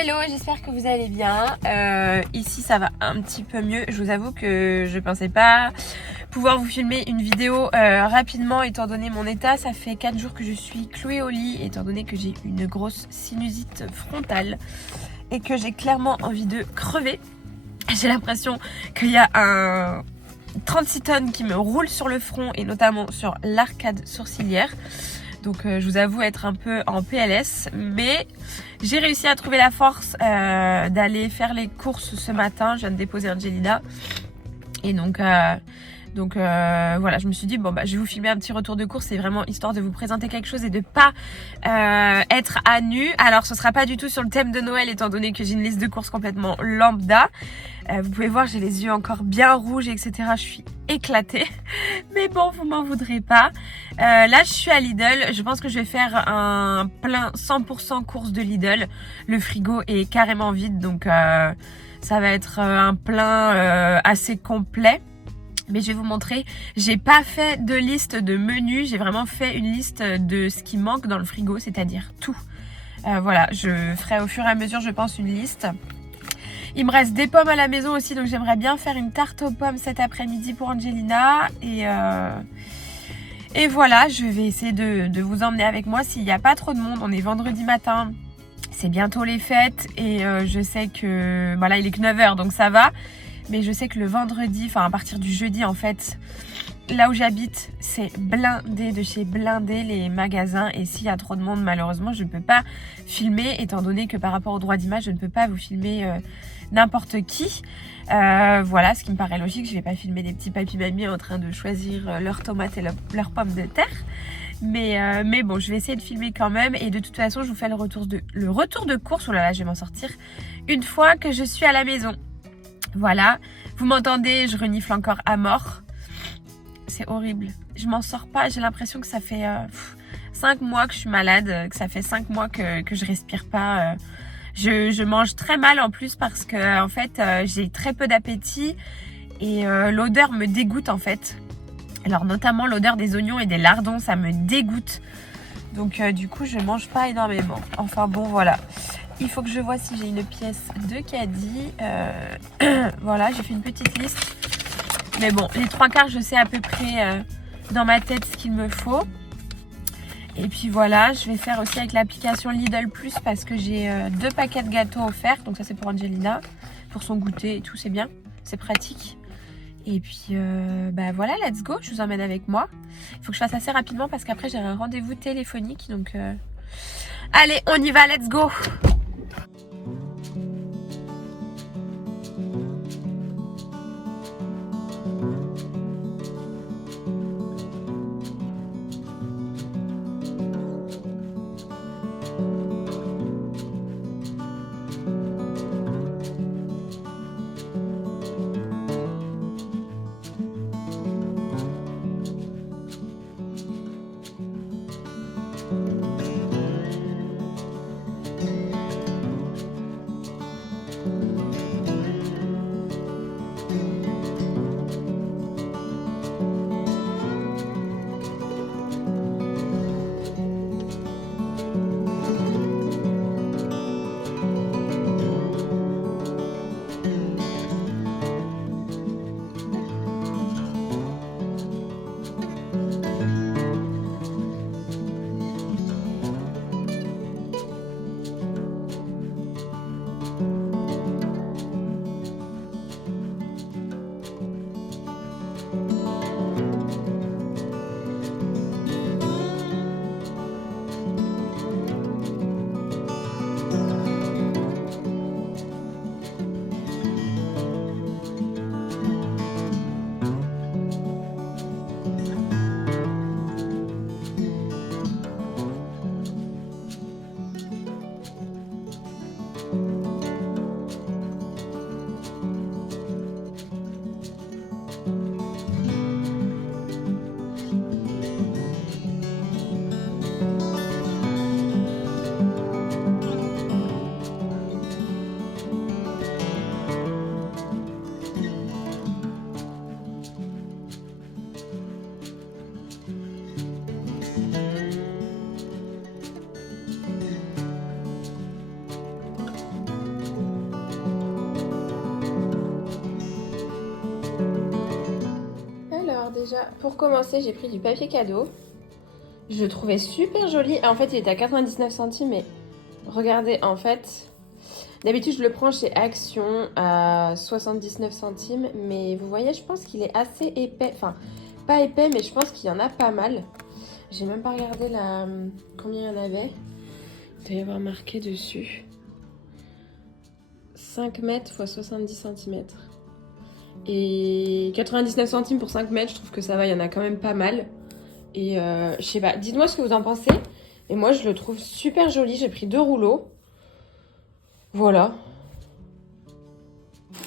hello, j'espère que vous allez bien. Ici ça va un petit peu mieux. Je vous avoue que je pensais pas pouvoir vous filmer une vidéo rapidement étant donné mon état. Ça fait 4 jours que je suis clouée au lit étant donné que j'ai une grosse sinusite frontale et que j'ai clairement envie de crever. J'ai l'impression qu'il y a un 36 tonnes qui me roule sur le front et notamment sur l'arcade sourcilière. Donc je vous avoue être un peu en PLS, mais j'ai réussi à trouver la force d'aller faire les courses ce matin. Je viens de déposer Angelina et donc voilà, je me suis dit bon bah je vais vous filmer un petit retour de course, c'est vraiment histoire de vous présenter quelque chose et de pas être à nu. Alors ce sera pas du tout sur le thème de Noël étant donné que j'ai une liste de courses complètement lambda. Vous pouvez voir, j'ai les yeux encore bien rouges, etc. Je suis éclatée. Mais bon, vous m'en voudrez pas. Là, je suis à Lidl. Je pense que je vais faire un plein 100% course de Lidl. Le frigo est carrément vide, donc ça va être un plein assez complet. Mais je vais vous montrer, j'ai pas fait de liste de menus, j'ai vraiment fait une liste de ce qui manque dans le frigo, c'est-à-dire tout. Voilà, je ferai au fur et à mesure, je pense, une liste. Il me reste des pommes à la maison aussi, donc j'aimerais bien faire une tarte aux pommes cet après-midi pour Angelina. Et voilà, je vais essayer de vous emmener avec moi s'il n'y a pas trop de monde. On est vendredi matin, c'est bientôt les fêtes et je sais que... Voilà, il est que 9h, donc ça va. Mais je sais que le vendredi, enfin à partir du jeudi en fait, là où j'habite, c'est blindé de chez blindé les magasins. Et s'il y a trop de monde, malheureusement, je ne peux pas filmer, étant donné que par rapport au droit d'image, je ne peux pas vous filmer n'importe qui. Voilà, ce qui me paraît logique. Je ne vais pas filmer des petits papy-mamies en train de choisir leurs tomates et leurs pommes de terre. Mais bon, je vais essayer de filmer quand même. Et de toute façon, je vous fais le retour de course. Oh là là, je vais m'en sortir une fois que je suis à la maison. Voilà, vous m'entendez, je renifle encore à mort. C'est horrible, je m'en sors pas, j'ai l'impression que ça fait 5 mois que je suis malade, que ça fait 5 mois que je respire pas. Je mange très mal en plus parce que en fait j'ai très peu d'appétit et l'odeur me dégoûte en fait. Alors notamment l'odeur des oignons et des lardons, ça me dégoûte. Donc du coup je mange pas énormément. Enfin bon voilà. Il faut que je vois si j'ai une pièce de caddie. Voilà, j'ai fait une petite liste. Mais bon, les 3/4, je sais à peu près dans ma tête ce qu'il me faut. Et puis voilà, je vais faire aussi avec l'application Lidl Plus parce que j'ai 2 paquets de gâteaux offerts. Donc ça c'est pour Angelina, pour son goûter et tout, c'est bien, c'est pratique. Et puis bah voilà, let's go, je vous emmène avec moi. Il faut que je fasse assez rapidement parce qu'après j'ai un rendez-vous téléphonique. Donc allez, on y va, let's go. pour commencer, j'ai pris du papier cadeau. Je le trouvais super joli. En fait, il était à 99 centimes, mais regardez, en fait, d'habitude, je le prends chez Action à 79 centimes, mais vous voyez, je pense qu'il est assez épais. Enfin, pas épais, mais je pense qu'il y en a pas mal. J'ai même pas regardé combien il y en avait. Il doit y avoir marqué dessus. 5 mètres x 70 cm. Et 99 centimes pour 5 mètres, je trouve que ça va, il y en a quand même pas mal. Et je sais pas, dites-moi ce que vous en pensez. Et moi, je le trouve super joli. J'ai pris 2 rouleaux. Voilà.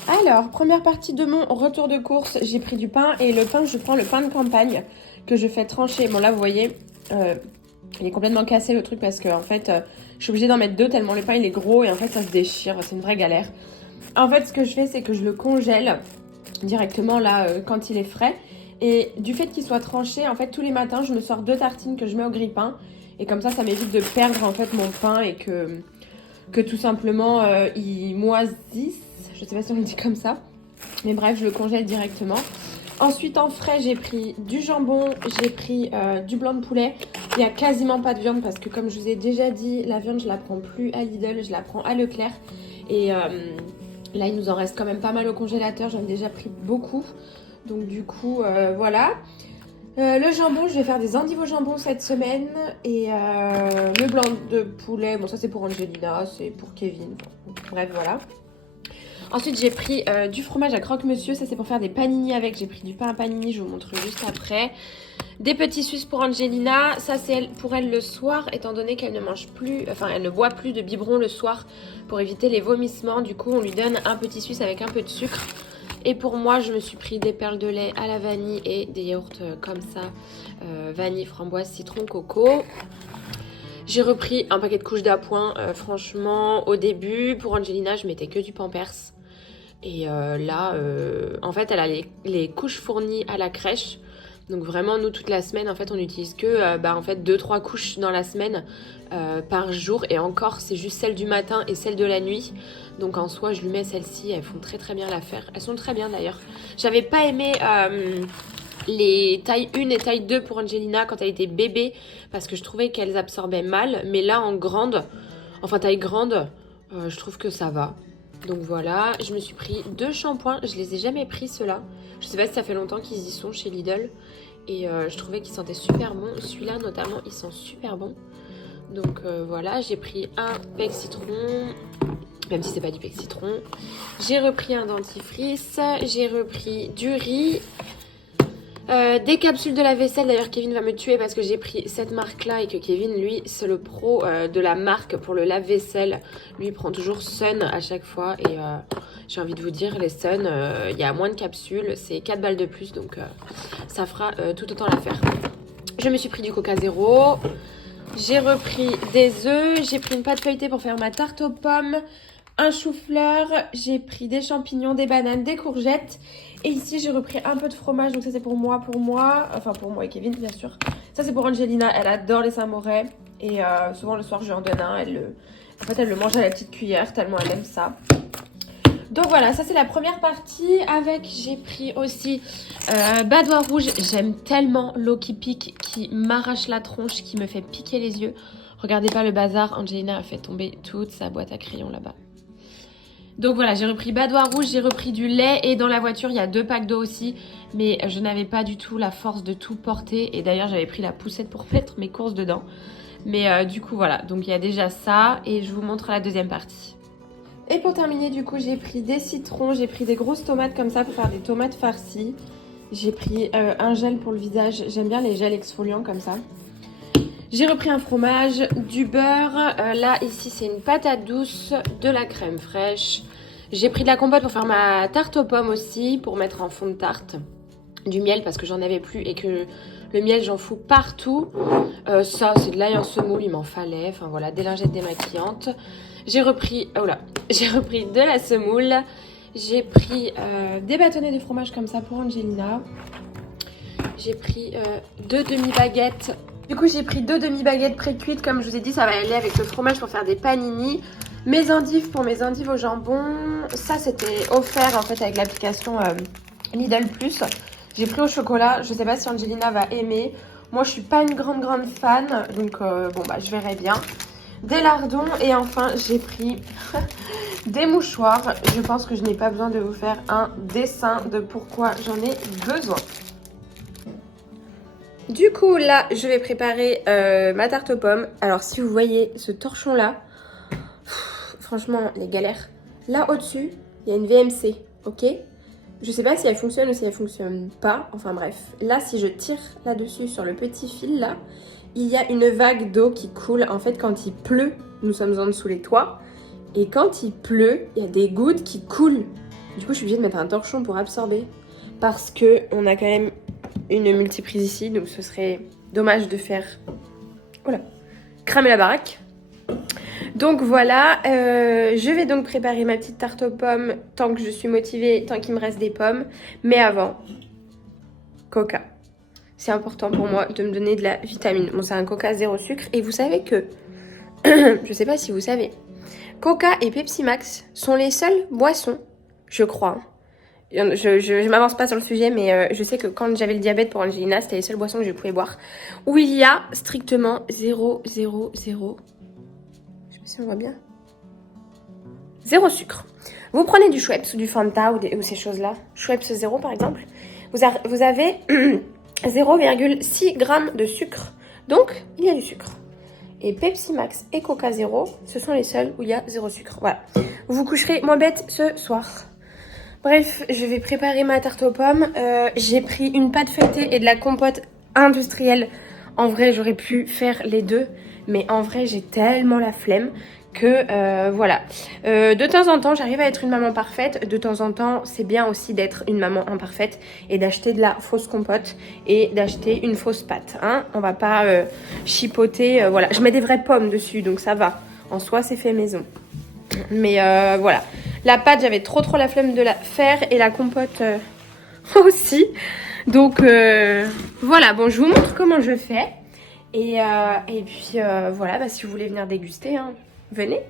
Alors, première partie de mon retour de course, j'ai pris du pain. Et le pain, je prends le pain de campagne que je fais trancher. Bon, là, vous voyez, il est complètement cassé le truc parce que, en fait, je suis obligée d'en mettre 2 tellement le pain, il est gros. Et en fait, ça se déchire. C'est une vraie galère. En fait, ce que je fais, c'est que je le congèle directement là quand il est frais. Et du fait qu'il soit tranché, en fait, tous les matins, je me sors 2 tartines que je mets au grille-pain. Et comme ça m'évite de perdre en fait mon pain et que tout simplement il moisisse. Je sais pas si on le dit comme ça. Mais bref, je le congèle directement. Ensuite, en frais, j'ai pris du jambon, j'ai pris du blanc de poulet. Il n'y a quasiment pas de viande parce que comme je vous ai déjà dit, la viande, je la prends plus à Lidl, je la prends à Leclerc. Et là, il nous en reste quand même pas mal au congélateur. J'en ai déjà pris beaucoup. Donc du coup, voilà. Le jambon, je vais faire des endives au jambon cette semaine. Et le blanc de poulet, bon ça c'est pour Angelina, c'est pour Kevin. Bref, voilà. Ensuite, j'ai pris du fromage à croque-monsieur. Ça c'est pour faire des panini avec. J'ai pris du pain à panini, je vous montre juste après. Des petits suisses pour Angelina. Ça c'est pour elle le soir, étant donné qu'elle ne mange plus, enfin elle ne boit plus de biberon le soir pour éviter les vomissements. Du coup, on lui donne un petit suisse avec un peu de sucre. Et pour moi, je me suis pris des perles de lait à la vanille et des yaourts comme ça. Vanille, framboise, citron, coco. J'ai repris un paquet de couches d'appoint. Franchement, au début, pour Angelina, je mettais que du Pampers. Et là, en fait, elle a les couches fournies à la crèche. Donc vraiment, nous, toute la semaine, en fait, on n'utilise que en fait, 2-3 couches dans la semaine par jour. Et encore, c'est juste celle du matin et celle de la nuit. Donc en soi, je lui mets celles-ci. Elles font très très bien l'affaire. Elles sont très bien d'ailleurs. J'avais pas aimé les tailles 1 et taille 2 pour Angelina quand elle était bébé. Parce que je trouvais qu'elles absorbaient mal. Mais là, en grande, enfin taille grande, je trouve que ça va. Donc voilà, je me suis pris 2 shampoings. Je les ai jamais pris ceux-là. Je sais pas si ça fait longtemps qu'ils y sont chez Lidl. Et je trouvais qu'ils sentaient super bon. Celui-là notamment, il sent super bon. Donc voilà, j'ai pris un pec citron. Même si c'est pas du pec citron. J'ai repris un dentifrice. J'ai repris du riz. Des capsules de la vaisselle. D'ailleurs, Kevin va me tuer parce que j'ai pris cette marque-là et que Kevin, lui, c'est le pro de la marque pour le lave-vaisselle. Lui, il prend toujours Sun à chaque fois. Et j'ai envie de vous dire, les Sun, il y a moins de capsules. C'est 4 balles de plus, donc ça fera tout autant l'affaire. Je me suis pris du Coca Zéro. J'ai repris des œufs. J'ai pris une pâte feuilletée pour faire ma tarte aux pommes. Un chou-fleur. J'ai pris des champignons, des bananes, des courgettes. Et ici, j'ai repris un peu de fromage. Donc ça, c'est pour moi. Enfin, pour moi et Kevin, bien sûr. Ça, c'est pour Angelina. Elle adore les Saint-Maurès. Et souvent, le soir, je lui en donne un. En fait, elle le mange à la petite cuillère tellement elle aime ça. Donc voilà, ça, c'est la première partie. J'ai pris aussi Badois rouge. J'aime tellement l'eau qui pique, qui m'arrache la tronche, qui me fait piquer les yeux. Regardez pas le bazar. Angelina a fait tomber toute sa boîte à crayons là-bas. Donc voilà, j'ai repris Badois rouge, j'ai repris du lait et dans la voiture, il y a 2 packs d'eau aussi. Mais je n'avais pas du tout la force de tout porter. Et d'ailleurs, j'avais pris la poussette pour mettre mes courses dedans. Mais du coup, voilà. Donc il y a déjà ça et je vous montre la deuxième partie. Et pour terminer, du coup, j'ai pris des citrons. J'ai pris des grosses tomates comme ça pour faire des tomates farcies. J'ai pris un gel pour le visage. J'aime bien les gels exfoliants comme ça. J'ai repris un fromage, du beurre. Là, ici, c'est une patate douce, de la crème fraîche. J'ai pris de la compote pour faire ma tarte aux pommes aussi, pour mettre en fond de tarte. Du miel parce que j'en avais plus et que le miel, j'en fous partout. Ça, c'est de l'ail en semoule, il m'en fallait. Enfin voilà, des lingettes démaquillantes. J'ai repris de la semoule. J'ai pris des bâtonnets de fromage comme ça pour Angelina. J'ai pris 2 demi-baguettes. Du coup, j'ai pris 2 demi-baguettes pré-cuites. Comme je vous ai dit, ça va aller avec le fromage pour faire des panini. Mes endives pour mes endives au jambon. Ça, c'était offert en fait avec l'application Lidl Plus. J'ai pris au chocolat, je sais pas si Angelina va aimer. Moi je suis pas une grande fan, donc bon bah je verrai bien. Des lardons et enfin j'ai pris des mouchoirs. Je pense que je n'ai pas besoin de vous faire un dessin de pourquoi j'en ai besoin. Du coup là je vais préparer ma tarte aux pommes. Alors si vous voyez ce torchon là, franchement les galères. Là au-dessus il y a une VMC, ok? Je sais pas si elle fonctionne ou si elle fonctionne pas. Enfin bref. Là, si je tire là-dessus sur le petit fil là, il y a une vague d'eau qui coule. En fait, quand il pleut, nous sommes en dessous les toits. Et quand il pleut, il y a des gouttes qui coulent. Du coup, je suis obligée de mettre un torchon pour absorber. Parce que on a quand même une multiprise ici. Donc ce serait dommage de faire... Voilà. Cramer la baraque. Donc voilà, je vais donc préparer ma petite tarte aux pommes tant que je suis motivée, tant qu'il me reste des pommes. Mais avant, coca. C'est important pour moi de me donner de la vitamine. Bon, c'est un coca zéro sucre. Et vous savez que, je sais pas si vous savez, Coca et Pepsi Max sont les seules boissons, je crois. Je m'avance pas sur le sujet, mais je sais que quand j'avais le diabète pour Angelina, c'était les seules boissons que je pouvais boire. Où il y a strictement 0, 0, 0... Je sais pas si on voit bien. Zéro sucre. Vous prenez du Schweppes ou du Fanta ou ces choses-là. Schweppes 0 par exemple. Vous avez 0,6 g de sucre. Donc, il y a du sucre. Et Pepsi Max et Coca 0, ce sont les seuls où il y a 0 sucre. Voilà. Vous vous coucherez moins bête ce soir. Bref, je vais préparer ma tarte aux pommes. J'ai pris une pâte feuilletée et de la compote industrielle. En vrai, j'aurais pu faire les deux. Mais en vrai, j'ai tellement la flemme que voilà. De temps en temps, j'arrive à être une maman parfaite. De temps en temps, c'est bien aussi d'être une maman imparfaite et d'acheter de la fausse compote et d'acheter une fausse pâte. Hein. On va pas chipoter. Voilà, je mets des vraies pommes dessus, donc ça va. En soi, c'est fait maison. Mais voilà. La pâte, j'avais trop la flemme de la faire et la compote aussi. Donc voilà, bon, je vous montre comment je fais. Et puis voilà, bah, si vous voulez venir déguster, hein, venez.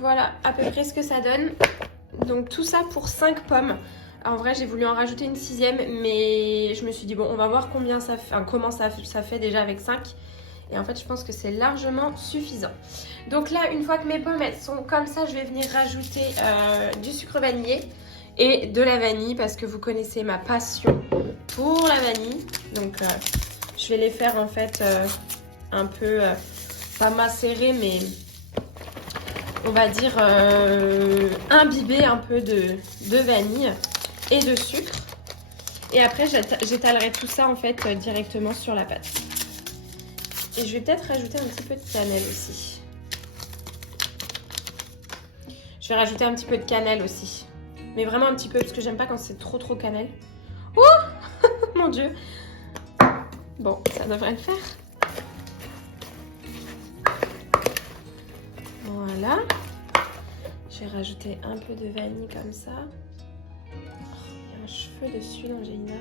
Voilà à peu près ce que ça donne. Donc tout ça pour 5 pommes. En vrai, j'ai voulu en rajouter une 6e, mais je me suis dit bon, on va voir combien ça fait, enfin, comment ça fait déjà avec 5. Et en fait, je pense que c'est largement suffisant. Donc là, une fois que mes pommes elles sont comme ça, je vais venir rajouter du sucre vanillé et de la vanille parce que vous connaissez ma passion pour la vanille. Donc je vais les faire en fait un peu, pas macérer, mais on va dire imbiber un peu de vanille et de sucre. Et après, j'étalerai tout ça en fait directement sur la pâte. Et je vais peut-être rajouter un petit peu de cannelle aussi. Je vais rajouter un petit peu de cannelle aussi. Mais vraiment un petit peu parce que j'aime pas quand c'est trop cannelle. Oh mon Dieu. Bon, ça devrait le faire. Voilà. Je vais rajouter un peu de vanille comme ça. Oh, il y a un cheveu dessus d'Angelina.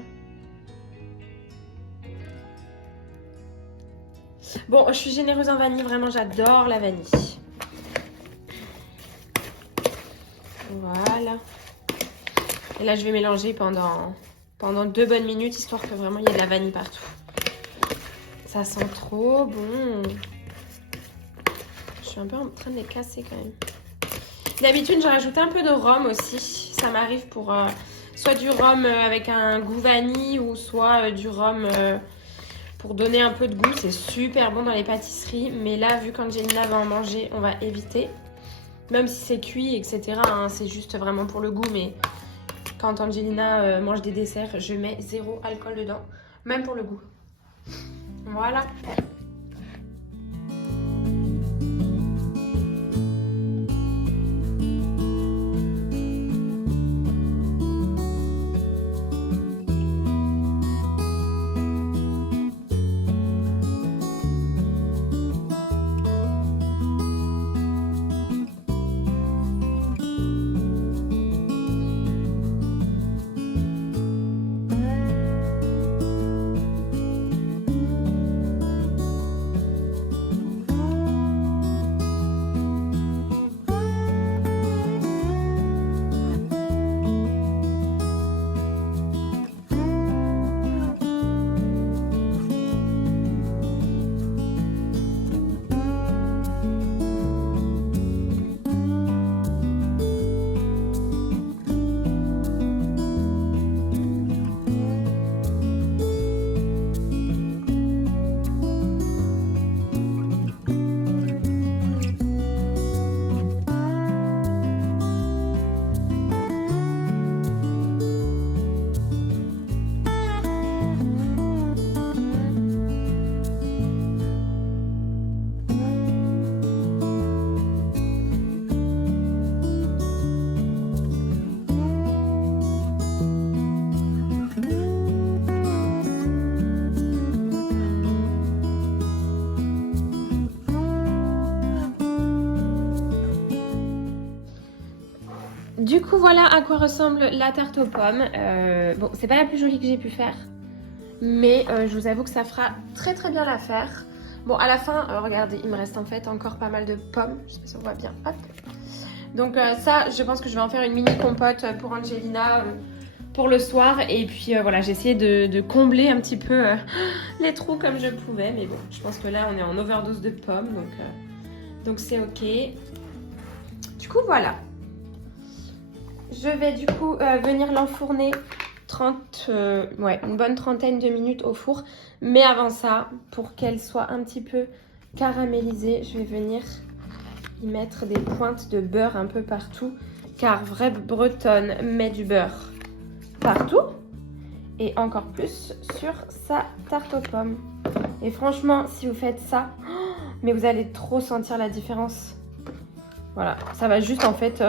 Bon, je suis généreuse en vanille, vraiment j'adore la vanille. Voilà. Et là je vais mélanger pendant 2 bonnes minutes, histoire que vraiment il y ait de la vanille partout. Ça sent trop bon. Je suis un peu en train de les casser quand même. D'habitude, j'ai rajouté un peu de rhum aussi. Ça m'arrive pour soit du rhum avec un goût vanille ou soit du rhum pour donner un peu de goût. C'est super bon dans les pâtisseries. Mais là, vu qu'Angelina va en manger, on va éviter. Même si c'est cuit, etc. Hein, c'est juste vraiment pour le goût. Mais quand Angelina mange des desserts, je mets 0 alcool dedans. Même pour le goût. Voilà. Du coup, voilà à quoi ressemble la tarte aux pommes. Bon, c'est pas la plus jolie que j'ai pu faire, mais je vous avoue que ça fera très très bien l'affaire. Bon, à la fin, regardez, il me reste en fait encore pas mal de pommes. Je sais pas si on voit bien. Hop. Donc ça, je pense que je vais en faire une mini compote pour Angelina pour le soir. Et puis voilà, j'ai essayé de combler un petit peu les trous comme je pouvais. Mais bon, je pense que là, on est en overdose de pommes, donc c'est ok. Du coup, voilà. Je vais du coup venir l'enfourner une bonne trentaine de minutes au four. Mais avant ça, pour qu'elle soit un petit peu caramélisée, je vais venir y mettre des pointes de beurre un peu partout. Car vraie bretonne met du beurre partout. Et encore plus sur sa tarte aux pommes. Et franchement, si vous faites ça, mais vous allez trop sentir la différence. Voilà, ça va juste en fait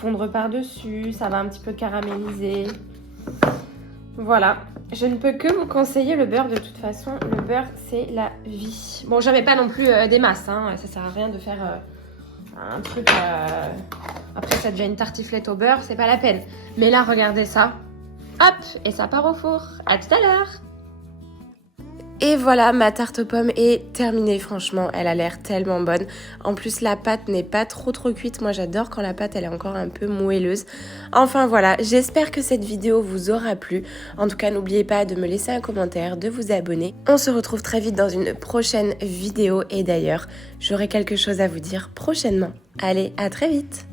fondre par-dessus, ça va un petit peu caraméliser. Voilà, je ne peux que vous conseiller le beurre de toute façon. Le beurre, c'est la vie. Bon, j'avais pas non plus des masses, hein. Ça sert à rien de faire un truc... Après, ça devient une tartiflette au beurre, c'est pas la peine. Mais là, regardez ça. Hop, et ça part au four. À tout à l'heure. Et voilà, ma tarte aux pommes est terminée, franchement, elle a l'air tellement bonne. En plus, la pâte n'est pas trop cuite, moi j'adore quand la pâte elle est encore un peu moelleuse. Enfin voilà, j'espère que cette vidéo vous aura plu. En tout cas, n'oubliez pas de me laisser un commentaire, de vous abonner. On se retrouve très vite dans une prochaine vidéo et d'ailleurs, j'aurai quelque chose à vous dire prochainement. Allez, à très vite!